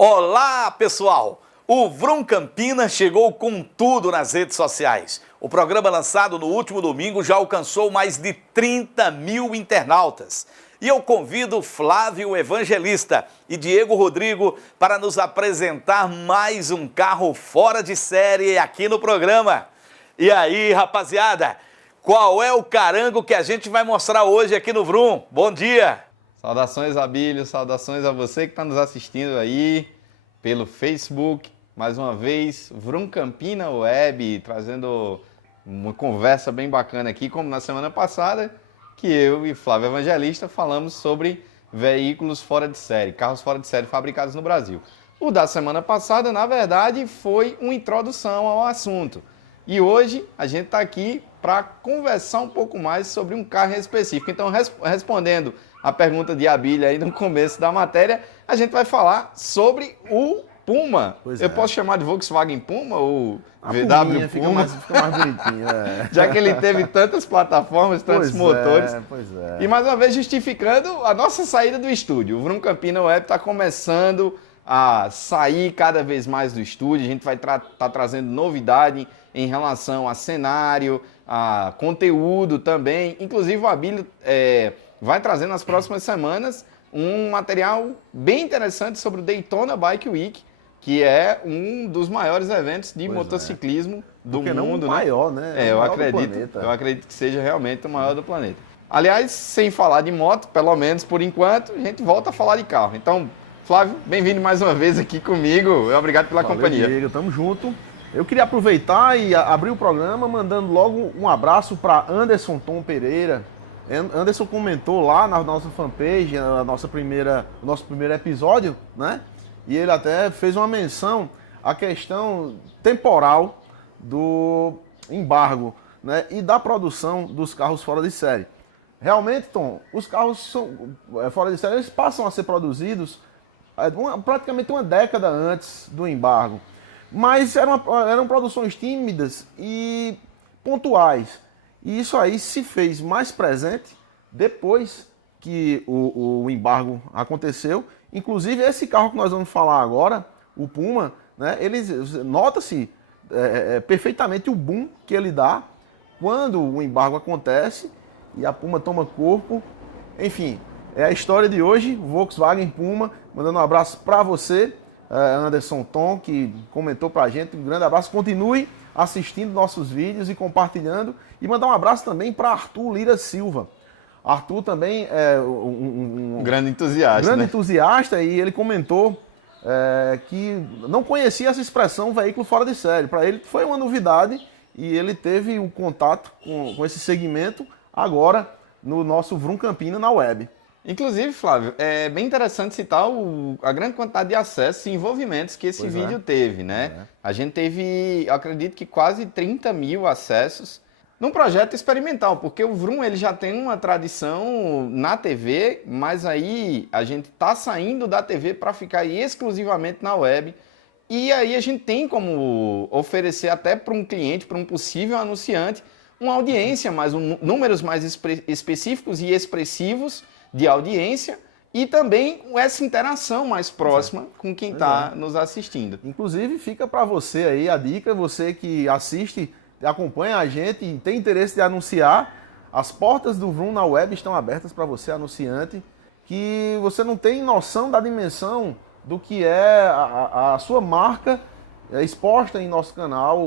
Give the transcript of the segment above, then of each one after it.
Olá, pessoal! O Vroom Campinas chegou com tudo nas redes sociais. O programa lançado no último domingo já alcançou mais de 30 mil internautas. E eu convido Flávio Evangelista e Diego Rodrigo para nos apresentar mais um carro fora de série aqui no programa. E aí, rapaziada, qual é o carango que a gente vai mostrar hoje aqui no Vroom? Bom dia! Saudações, Abílio, saudações a você que está nos assistindo aí pelo Facebook. Mais uma vez, Vroom Campinas Web, trazendo uma conversa bem bacana aqui, como na semana passada, que eu e Flávio Evangelista falamos sobre veículos fora de série, carros fora de série fabricados no Brasil. O da semana passada, na verdade, foi uma introdução ao assunto. E hoje a gente está aqui para conversar um pouco mais sobre um carro em específico. Então, respondendo a pergunta de Abílio aí no começo da matéria, a gente vai falar sobre o Puma. Eu posso chamar de Volkswagen Puma ou VW Puma? Fica mais bonitinho, Já que ele teve tantas plataformas, tantos motores. E mais uma vez justificando a nossa saída do estúdio. O Vroom Campinas Web está começando a sair cada vez mais do estúdio. A gente vai estar trazendo novidade em relação a cenário, a conteúdo também. Inclusive o Abílio vai trazer nas próximas semanas um material bem interessante sobre o Daytona Bike Week, que é um dos maiores eventos de motociclismo do mundo. Não o maior, né? Eu acredito que seja realmente o maior do planeta. Aliás, sem falar de moto, pelo menos por enquanto, a gente volta a falar de carro. Então, Flávio, bem-vindo mais uma vez aqui comigo. Obrigado pela companhia. Diego, tamo junto. Eu queria aproveitar e abrir o programa mandando logo um abraço para Anderson Tom Pereira. Anderson comentou lá na nossa fanpage, o nosso primeiro episódio, né? E ele até fez uma menção à questão temporal do embargo, né? E da produção dos carros fora de série. Realmente, Tom, os carros fora de série eles passam a ser produzidos praticamente uma década antes do embargo. Mas eram produções tímidas e pontuais. E isso aí se fez mais presente depois que o embargo aconteceu. Inclusive, esse carro que nós vamos falar agora, o Puma, né, nota-se perfeitamente o boom que ele dá quando o embargo acontece e a Puma toma corpo. Enfim, é a história de hoje, o Volkswagen Puma. Mandando um abraço para você, Anderson Tom, que comentou para a gente. Um grande abraço. Continue assistindo nossos vídeos e compartilhando. E mandar um abraço também para Arthur Lira Silva. Arthur também é um grande entusiasta. Entusiasta, e ele comentou que não conhecia essa expressão veículo fora de série. Para ele foi uma novidade e ele teve um contato com esse segmento agora no nosso Vroom Campinas na web. Inclusive, Flávio, é bem interessante citar a grande quantidade de acessos e envolvimentos que esse vídeo teve, né? A gente teve, eu acredito que quase 30 mil acessos num projeto experimental, porque o Vroom ele já tem uma tradição na TV, mas aí a gente está saindo da TV para ficar exclusivamente na web. E aí a gente tem como oferecer até para um cliente, para um possível anunciante, uma audiência, números mais específicos e expressivos de audiência e também essa interação mais próxima com quem está nos assistindo. Inclusive, fica para você aí a dica, você que assiste, acompanha a gente e tem interesse de anunciar, as portas do Vroom na web estão abertas para você, anunciante, que você não tem noção da dimensão do que é a sua marca exposta em nosso canal,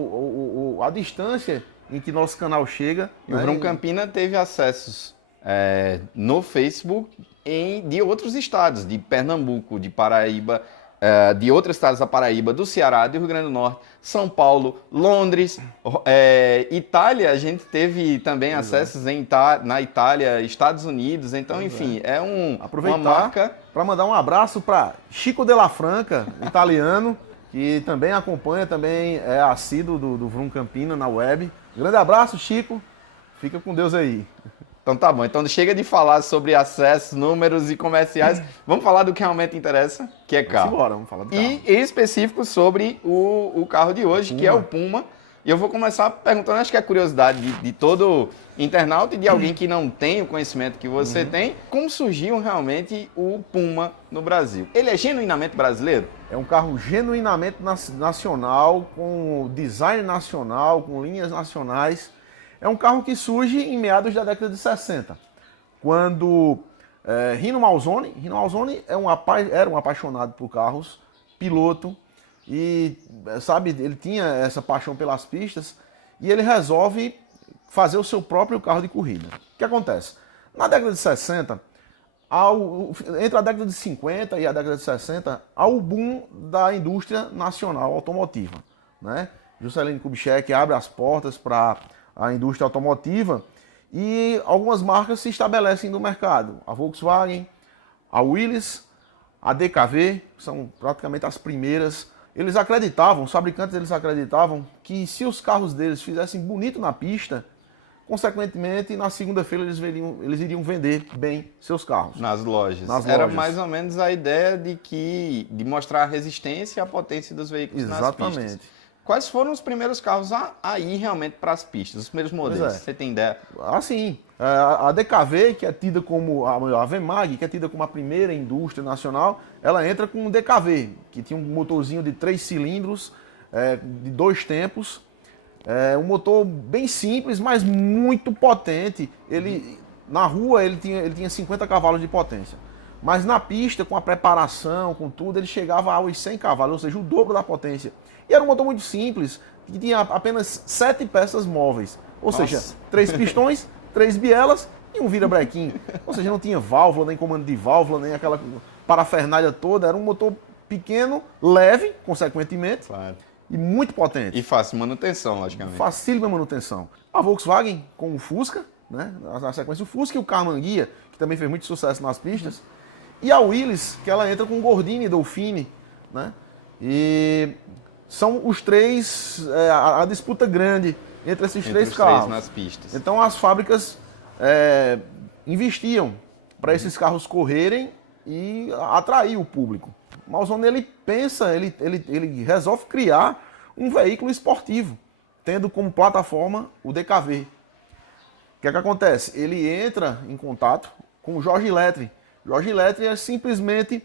a distância em que nosso canal chega. E o Vroom Campinas teve acessos no Facebook de outros estados, de Pernambuco, de Paraíba, de outros estados da Paraíba, do Ceará, do Rio Grande do Norte, São Paulo, Londres, Itália, a gente teve também acessos na Itália, Estados Unidos, então enfim, uma marca. Para mandar um abraço para Chico Della Franca, italiano, que também acompanha, também é assíduo do Vroom Campinas na web. Grande abraço, Chico, fica com Deus aí. Então tá bom, então chega de falar sobre acessos, números e comerciais, vamos falar do que realmente interessa, que é carro. Vamos falar do carro. E em específico sobre o carro de hoje, que é o Puma. E eu vou começar perguntando, acho que é a curiosidade de todo internauta e de alguém que não tem o conhecimento que você tem, como surgiu realmente o Puma no Brasil? Ele é genuinamente brasileiro? É um carro genuinamente nacional, com design nacional, com linhas nacionais. É um carro que surge em meados da década de 60, quando Rino Malzone era um apaixonado por carros, piloto, e, sabe, ele tinha essa paixão pelas pistas e ele resolve fazer o seu próprio carro de corrida. O que acontece? Na década de 60, entre a década de 50 e a década de 60, há o boom da indústria nacional automotiva, né? Juscelino Kubitschek abre as portas para a indústria automotiva e algumas marcas se estabelecem no mercado. A Volkswagen, a Willys, a DKV, são praticamente as primeiras. Eles acreditavam, os fabricantes acreditavam que se os carros deles fizessem bonito na pista, consequentemente, na segunda-feira eles iriam vender bem seus carros. Nas lojas. Era mais ou menos a ideia de mostrar a resistência e a potência dos veículos nas pistas. Quais foram os primeiros carros a ir realmente para as pistas? Os primeiros modelos, você tem ideia? Sim. A DKV, que é tida como a Vemag, que é tida como a primeira indústria nacional, ela entra com o DKV, que tinha um motorzinho de 3 cilindros, de 2 tempos. Um motor bem simples, mas muito potente. Na rua ele tinha 50 cavalos de potência. Mas na pista, com a preparação, com tudo, ele chegava aos 100 cavalos, ou seja, o dobro da potência. E era um motor muito simples, que tinha apenas 7 peças móveis. Ou seja, 3 pistões, 3 bielas e um virabrequim. Ou seja, não tinha válvula, nem comando de válvula, nem aquela parafernália toda. Era um motor pequeno, leve, consequentemente, claro, e muito potente. E fácil manutenção, logicamente. Facílima manutenção. A Volkswagen com o Fusca, né? Na sequência o Fusca e o Karmann Ghia, que também fez muito sucesso nas pistas. E a Willys, que ela entra com o Gordini e Dolphine, né? E são os três, a disputa grande entre esses três carros. Nas pistas. Então as fábricas investiam para esses carros correrem e atrair o público. O Malzone, ele pensa, ele resolve criar um veículo esportivo, tendo como plataforma o DKV. O que é que acontece? Ele entra em contato com o Jorge Letry. Jorge Letry é simplesmente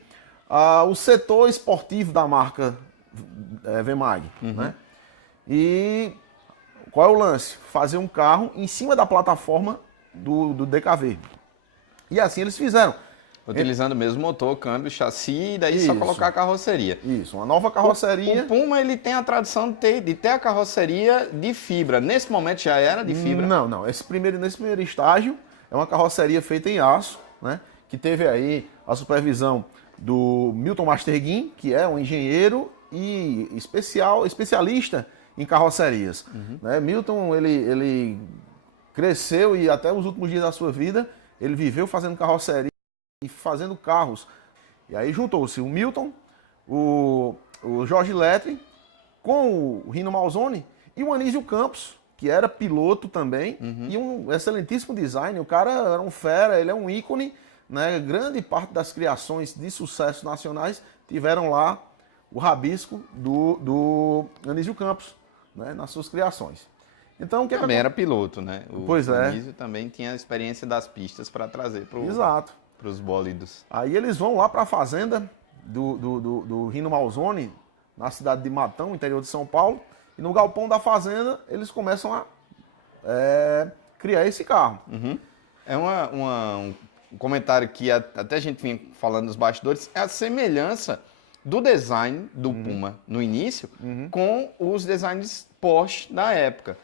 o setor esportivo da marca Vemag, né? E qual é o lance? Fazer um carro em cima da plataforma do DKV. E assim eles fizeram. Utilizando o mesmo motor, câmbio, chassi, e daí só colocar a carroceria. Isso, uma nova carroceria. O Puma, ele tem a tradição de ter a carroceria de fibra. Nesse momento já era de fibra? Não. Nesse primeiro estágio é uma carroceria feita em aço, né? Que teve aí a supervisão do Milton Masterguin, que é um engenheiro e especialista em carrocerias. Né? Milton, ele cresceu e até os últimos dias da sua vida, ele viveu fazendo carroceria e fazendo carros. E aí juntou-se o Milton, o Jorge Letry, com o Rino Malzone e o Anísio Campos, que era piloto também, e um excelentíssimo design. O cara era um fera, ele é um ícone, né? Grande parte das criações de sucesso nacionais tiveram lá o rabisco do Anísio Campos, né? Nas suas criações. Então, o que também era piloto, né? O Anísio também tinha a experiência das pistas para trazer para os bólidos. Aí eles vão lá para a fazenda do Rino Malzone, na cidade de Matão, interior de São Paulo, e no galpão da fazenda eles começam a criar esse carro. É um comentário que até a gente vinha falando nos bastidores, é a semelhança do design do Puma no início com os designs Porsche da época.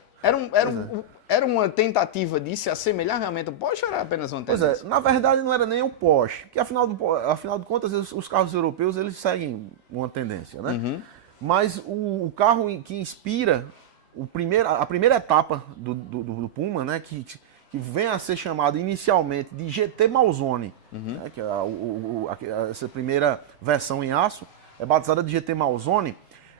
Era uma tentativa de se assemelhar realmente ao Porsche ou era apenas uma tendência? Pois na verdade não era nem o Porsche, porque afinal de contas os carros europeus eles seguem uma tendência, né? Mas o carro que inspira a primeira etapa do Puma, né, que vem a ser chamado inicialmente de GT Malzone, né, que é essa primeira versão em aço, é batizada de GT Malzone,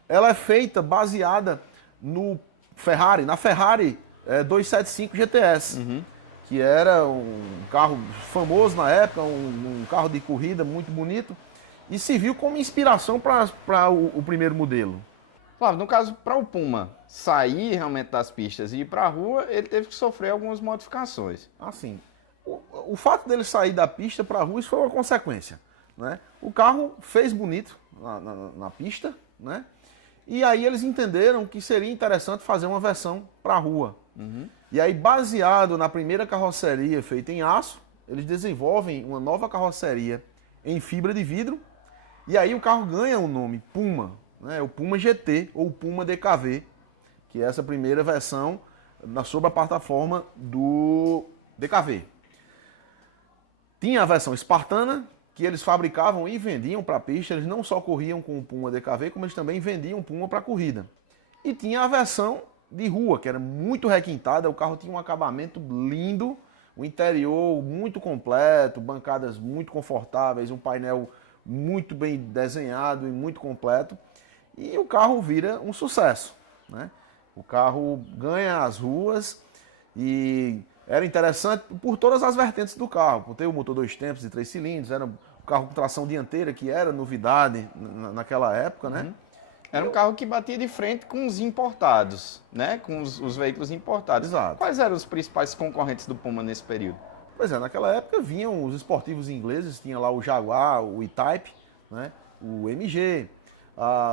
ela é feita baseada na Ferrari 275 GTS, que era um carro famoso na época, um carro de corrida muito bonito, e serviu como inspiração para o primeiro modelo. Flávio, no caso, para o Puma sair realmente das pistas e ir para a rua, ele teve que sofrer algumas modificações. Assim, o fato dele sair da pista para a rua, isso foi uma consequência, né? O carro fez bonito na pista, né? E aí eles entenderam que seria interessante fazer uma versão para a rua. E aí, baseado na primeira carroceria feita em aço, eles desenvolvem uma nova carroceria em fibra de vidro. E aí o carro ganha o nome Puma, né? O Puma GT ou Puma DKV, que é essa primeira versão sobre a plataforma do DKV. Tinha a versão espartana, que eles fabricavam e vendiam para a pista. Eles não só corriam com o Puma DKV, como eles também vendiam o Puma para a corrida. E tinha a versão de rua, que era muito requintada. O carro tinha um acabamento lindo, o interior muito completo, bancadas muito confortáveis, um painel muito bem desenhado e muito completo. E o carro vira um sucesso, né? O carro ganha as ruas e era interessante por todas as vertentes do carro, por ter o motor 2 tempos e 3 cilindros, era um carro com tração dianteira, que era novidade naquela época, né? Era um carro que batia de frente com os importados, né? Com os veículos importados. Exato. Quais eram os principais concorrentes do Puma nesse período? Pois é, naquela época vinham os esportivos ingleses, tinha lá o Jaguar, o E-Type, né? O MG,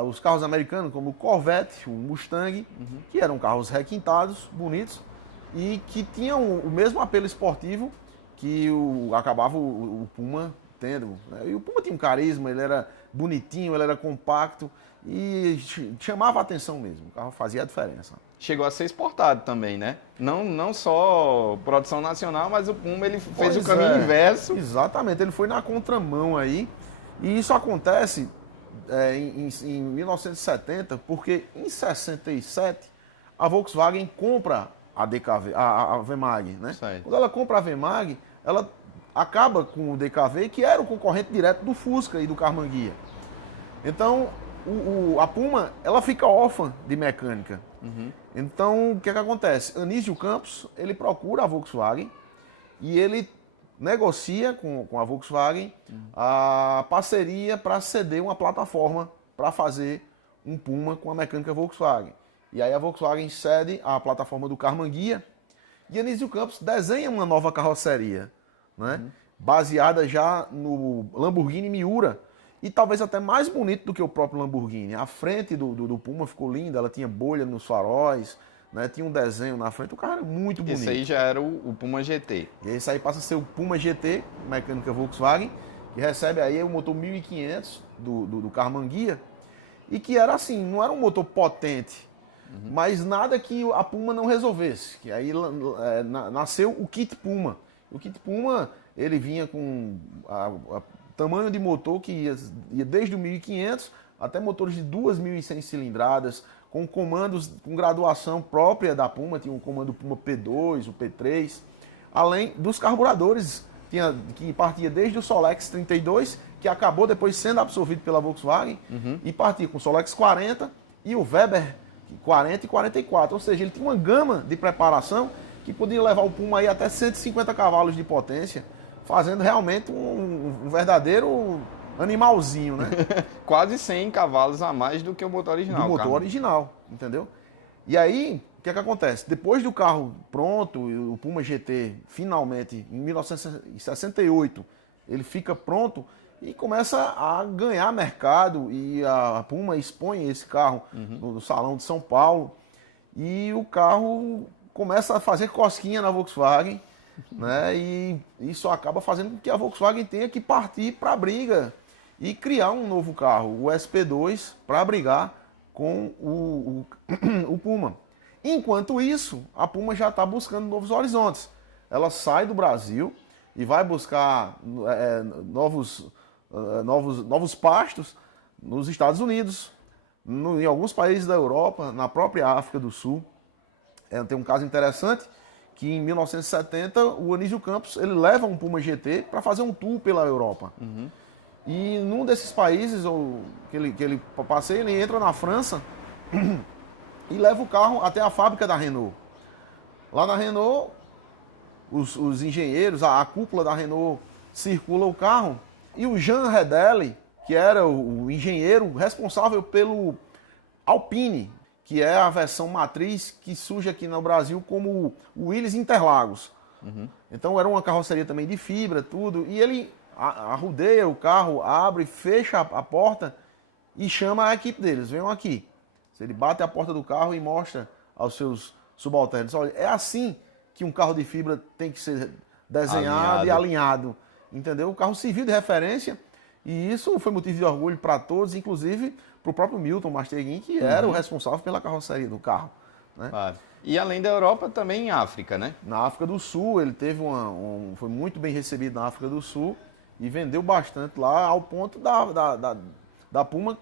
os carros americanos como o Corvette, o Mustang, que eram carros requintados, bonitos, e que tinham o mesmo apelo esportivo que acabava o Puma tendo, né? E o Puma tinha um carisma, ele era bonitinho, ele era compacto e chamava a atenção mesmo, o carro fazia a diferença. Chegou a ser exportado também, né? Não só produção nacional, mas o Puma ele fez o caminho inverso. Exatamente, ele foi na contramão aí, e isso acontece em 1970, porque em 67 a Volkswagen compra a DKV, a Wemag, né? Certo. Quando ela compra a Wemag, ela acaba com o DKV, que era o concorrente direto do Fusca e do Carmanguia. Então, a Puma, ela fica órfã de mecânica. Então, o que acontece? Anísio Campos, ele procura a Volkswagen e ele negocia com a Volkswagen a parceria para ceder uma plataforma para fazer um Puma com a mecânica Volkswagen. E aí a Volkswagen cede a plataforma do Carmanguia e Anísio Campos desenha uma nova carroceria, né? Baseada já no Lamborghini Miura, e talvez até mais bonito do que o próprio Lamborghini. A frente do Puma ficou linda, ela tinha bolha nos faróis, né? Tinha um desenho na frente, o carro era muito bonito. Esse aí já era o Puma GT. E esse aí passa a ser o Puma GT, mecânica Volkswagen, que recebe aí o motor 1500 do Carmanguia, e que era assim, não era um motor potente, mas nada que a Puma não resolvesse. Que aí nasceu o kit Puma. O kit Puma, ele vinha com tamanho de motor que ia desde o 1500 até motores de 2.100 cilindradas, com comandos com graduação própria da Puma. Tinha um comando Puma P2, o P3, além dos carburadores, que partia desde o Solex 32, que acabou depois sendo absorvido pela Volkswagen, e partia com o Solex 40 e o Weber 40 e 44, ou seja, ele tinha uma gama de preparação que podia levar o Puma aí até 150 cavalos de potência, fazendo realmente um verdadeiro animalzinho, né? Quase 100 cavalos a mais do que o motor original. Do motor original, entendeu? E aí, o que acontece? Depois do carro pronto, o Puma GT finalmente, em 1968, ele fica pronto e começa a ganhar mercado, e a Puma expõe esse carro no Salão de São Paulo, e o carro começa a fazer cosquinha na Volkswagen, né? E isso acaba fazendo com que a Volkswagen tenha que partir para a briga e criar um novo carro, o SP2, para brigar com o Puma. Enquanto isso, a Puma já está buscando novos horizontes. Ela sai do Brasil e vai buscar novos pastos nos Estados Unidos, em alguns países da Europa, na própria África do Sul. Tem um caso interessante que em 1970 o Anísio Campos ele leva um Puma GT para fazer um tour pela Europa. E num desses países que ele passeia, ele entra na França e leva o carro até a fábrica da Renault. Lá na Renault, os engenheiros, a cúpula da Renault circula o carro, e o Jean Redelle, que era o engenheiro responsável pelo Alpine, que é a versão matriz que surge aqui no Brasil como o Willys Interlagos. Então era uma carroceria também de fibra, tudo, e ele arrudeia o carro, abre, fecha a porta e chama a equipe deles, venham aqui. Ele bate a porta do carro e mostra aos seus subalternos, olha, é assim que um carro de fibra tem que ser desenhado e alinhado, entendeu? O carro civil de referência, e isso foi motivo de orgulho para todos, inclusive para o próprio Milton Masterguin, que era o responsável pela carroceria do carro. Né? Claro. E além da Europa, também em África, né? Na África do Sul, ele teve foi muito bem recebido na África do Sul e vendeu bastante lá, ao ponto da Puma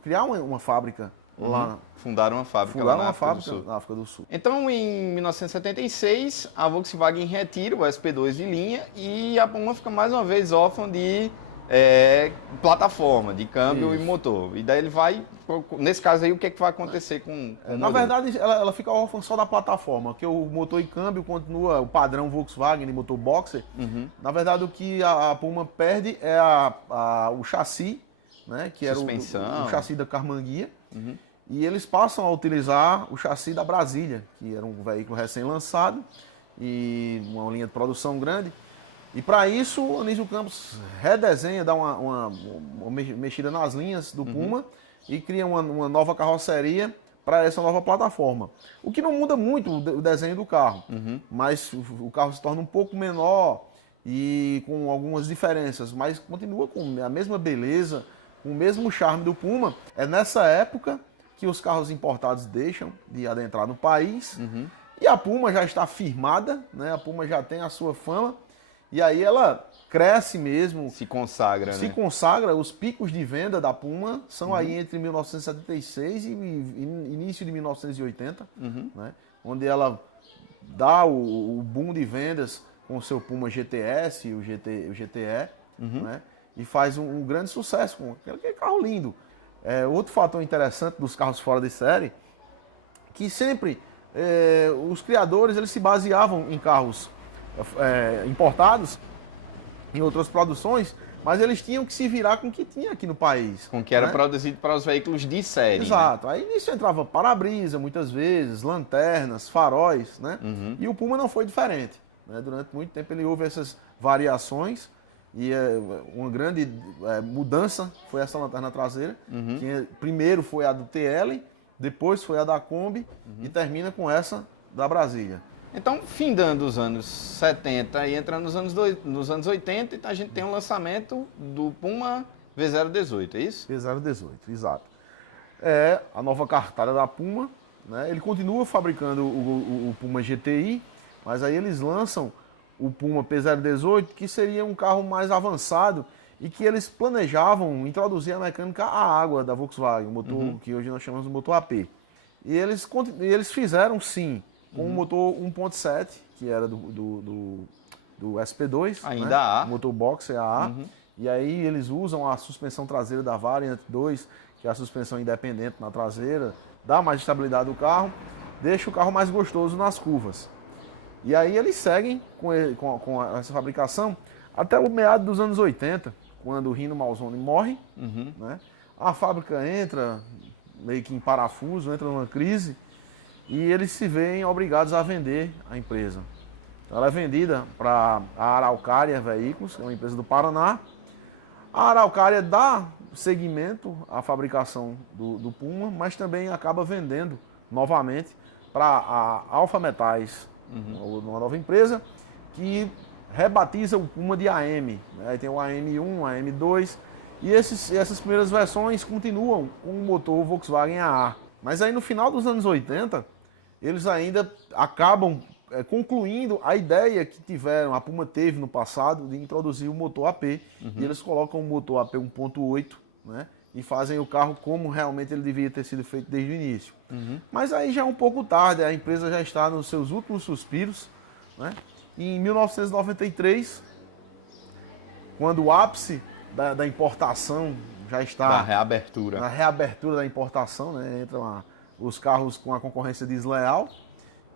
criar uma fábrica lá. Fundaram uma fábrica lá na África do Sul. Na África do Sul. Então, em 1976, a Volkswagen retira o SP2 de linha e a Puma fica mais uma vez órfã de plataforma, de câmbio e motor. E daí ele vai, nesse caso aí, o que é que vai acontecer com o Na verdade, ela fica órfã só da plataforma, porque o motor e câmbio continua o padrão Volkswagen de motor boxer. Na verdade, o que a Puma perde é o chassi, né, que era o chassi da Carmanguia. E eles passam a utilizar o chassi da Brasília, que era um veículo recém-lançado e uma linha de produção grande. E para isso, o Anísio Campos redesenha, dá uma mexida nas linhas do Puma e cria uma nova carroceria para essa nova plataforma. O que não muda muito o desenho do carro, mas o carro se torna um pouco menor e com algumas diferenças, mas continua com a mesma beleza, com o mesmo charme do Puma. É nessa época que os carros importados deixam de adentrar no país e a Puma já está firmada, né? A Puma já tem a sua fama. E aí ela cresce mesmo. Se consagra, Se consagra. Os picos de venda da Puma são aí entre 1976 e início de 1980, né? Onde ela dá o boom de vendas com o seu Puma GTS e o GTE, né? E faz um grande sucesso com aquele carro lindo. Outro fator interessante dos carros fora de série, que sempre os criadores eles se baseavam em carros importados em outras produções, mas eles tinham que se virar com o que tinha aqui no país. Com o que era produzido para os veículos de série. Exato. Né? Aí nisso entrava para-brisa, muitas vezes, lanternas, faróis, né? E o Puma não foi diferente. Né? Durante muito tempo ele houve essas variações e uma grande mudança foi essa lanterna traseira, que primeiro foi a do TL, depois foi a da Kombi e termina com essa da Brasília. Então, findando os anos 70 e entrando nos anos 80, então a gente tem um lançamento do Puma V018, é isso? V018, exato. É a nova cartada da Puma, né? Ele continua fabricando o Puma GTI, mas aí eles lançam o Puma P018, que seria um carro mais avançado e que eles planejavam introduzir a mecânica à água da Volkswagen, o motor que hoje nós chamamos de motor AP. E eles fizeram sim, com um motor 1.7, que era do SP2. Ainda né? A. O motor boxer AA. E aí eles usam a suspensão traseira da Variant 2, que é a suspensão independente na traseira, dá mais estabilidade ao carro, deixa o carro mais gostoso nas curvas. E aí eles seguem com essa fabricação até o meado dos anos 80, quando o Rino Malzone morre. Né? A fábrica entra meio que em parafuso, entra numa crise, e eles se veem obrigados a vender a empresa. Então, ela é vendida para a Araucária Veículos, que é uma empresa do Paraná. A Araucária dá seguimento à fabricação do Puma, mas também acaba vendendo novamente para a Alfa Metais, uma nova empresa, que rebatiza o Puma de AM. Né? Aí tem o AM1, o AM2, e essas primeiras versões continuam com o motor Volkswagen AA. Mas aí no final dos anos 80, eles ainda acabam concluindo a ideia que a Puma teve no passado de introduzir o motor AP. E eles colocam o motor AP 1.8, né? E fazem o carro como realmente ele devia ter sido feito desde o início. Mas aí já é um pouco tarde, a empresa já está nos seus últimos suspiros, né? E em 1993, quando o ápice da importação já está... Da reabertura. Na reabertura da importação, né? Entram os carros com a concorrência desleal,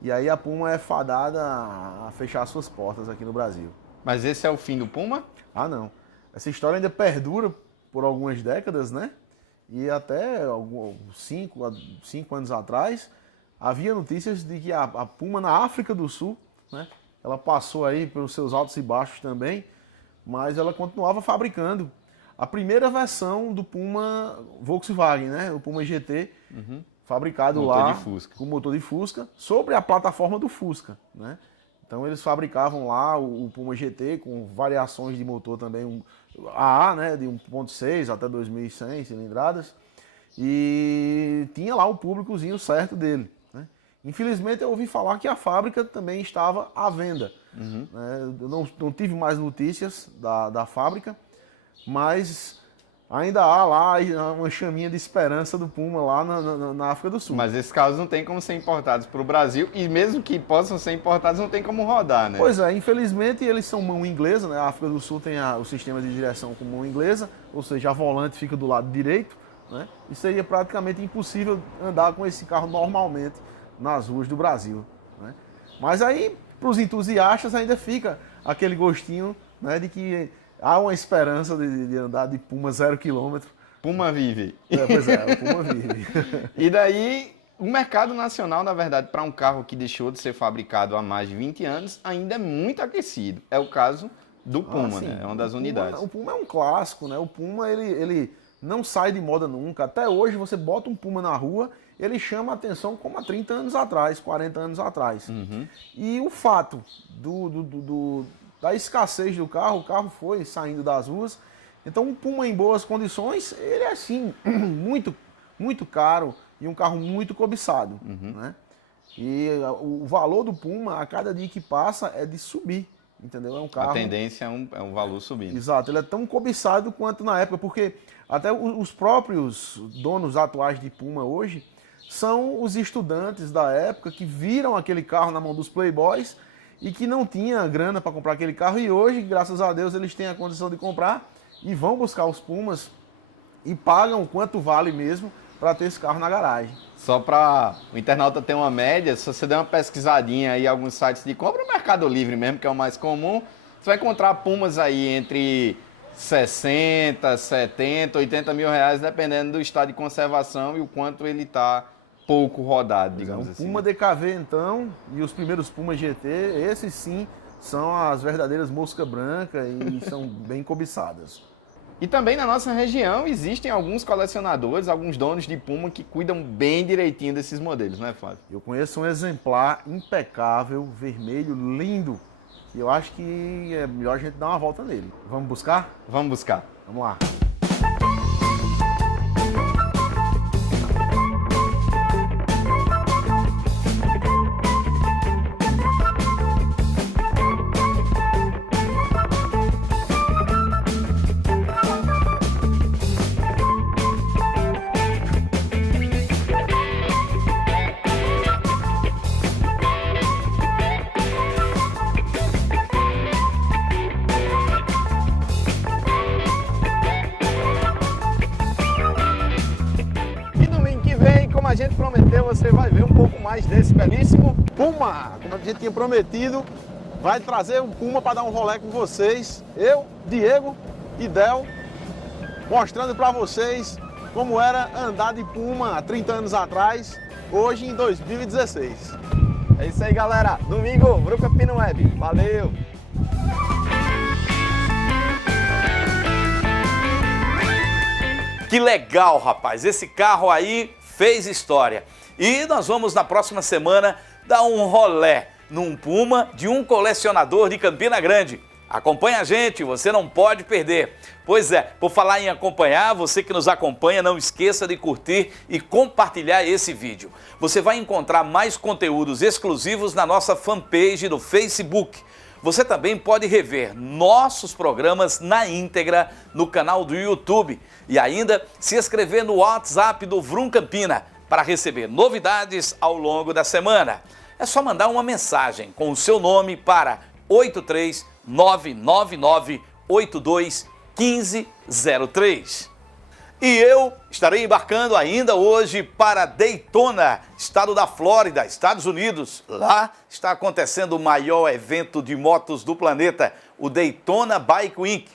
e aí a Puma é fadada a fechar suas portas aqui no Brasil. Mas esse é o fim do Puma? Ah, não. Essa história ainda perdura por algumas décadas, né? E até 5 anos atrás, havia notícias de que a Puma na África do Sul, né, ela passou aí pelos seus altos e baixos também, mas ela continuava fabricando a primeira versão do Puma Volkswagen, né, o Puma GT, fabricado lá com motor de Fusca, sobre a plataforma do Fusca, né? Então eles fabricavam lá o Puma GT com variações de motor também, AA, né, de 1.6 até 2.100 cilindradas, e tinha lá o públicozinho certo dele, né? Infelizmente eu ouvi falar que a fábrica também estava à venda. Né? Eu não tive mais notícias da fábrica, mas ainda há lá uma chaminha de esperança do Puma lá na África do Sul. Mas esses carros não tem como ser importados para o Brasil, e mesmo que possam ser importados, não tem como rodar, né? Pois é, infelizmente eles são mão inglesa, né? A África do Sul tem o sistema de direção com mão inglesa, ou seja, a volante fica do lado direito, né? E seria praticamente impossível andar com esse carro normalmente nas ruas do Brasil, né? Mas aí, para os entusiastas, ainda fica aquele gostinho, né, de que há uma esperança de andar de Puma 0 km. Puma vive. Pois é, o Puma vive. E daí, o mercado nacional, na verdade, para um carro que deixou de ser fabricado há mais de 20 anos, ainda é muito aquecido. É o caso do Puma, né? É uma das unidades. O Puma é um clássico, né? O Puma, ele não sai de moda nunca. Até hoje, você bota um Puma na rua, ele chama a atenção como há 30 anos atrás, 40 anos atrás. E o fato da escassez do carro, o carro foi saindo das ruas. Então, um Puma em boas condições, ele é assim, muito, muito caro e um carro muito cobiçado, né? E o valor do Puma, a cada dia que passa, é de subir, entendeu? É um carro... A tendência é um valor subindo. Exato, ele é tão cobiçado quanto na época, porque até os próprios donos atuais de Puma hoje são os estudantes da época que viram aquele carro na mão dos playboys e que não tinha grana para comprar aquele carro, e hoje, graças a Deus, eles têm a condição de comprar e vão buscar os Pumas e pagam quanto vale mesmo para ter esse carro na garagem. Só para o internauta ter uma média, se você der uma pesquisadinha aí em alguns sites de compra, o Mercado Livre mesmo, que é o mais comum, você vai encontrar Pumas aí entre 60, 70, 80 mil reais, dependendo do estado de conservação e o quanto ele está pouco rodado, digamos assim. O Puma DKV, então, e os primeiros Puma GT, esses sim são as verdadeiras mosca branca e são bem cobiçadas. E também na nossa região existem alguns colecionadores, alguns donos de Puma que cuidam bem direitinho desses modelos, né, Flávio? Eu conheço um exemplar impecável, vermelho, lindo, e eu acho que é melhor a gente dar uma volta nele. Vamos buscar? Vamos buscar. Vamos lá. A gente prometeu, você vai ver um pouco mais desse belíssimo Puma, como a gente tinha prometido, vai trazer um Puma para dar um rolê com vocês. Eu, Diego e Del, mostrando para vocês como era andar de Puma há 30 anos atrás, hoje em 2016. É isso aí, galera. Domingo, Vrum Campina Web. Valeu! Que legal, rapaz. Esse carro aí fez história. E nós vamos na próxima semana dar um rolé num Puma de um colecionador de Campina Grande. Acompanhe a gente, você não pode perder. Pois é, por falar em acompanhar, você que nos acompanha, não esqueça de curtir e compartilhar esse vídeo. Você vai encontrar mais conteúdos exclusivos na nossa fanpage do Facebook. Você também pode rever nossos programas na íntegra no canal do YouTube e ainda se inscrever no WhatsApp do Vrum Campina para receber novidades ao longo da semana. É só mandar uma mensagem com o seu nome para 83999821503. E eu estarei embarcando ainda hoje para Daytona, estado da Flórida, Estados Unidos. Lá está acontecendo o maior evento de motos do planeta, o Daytona Bike Week.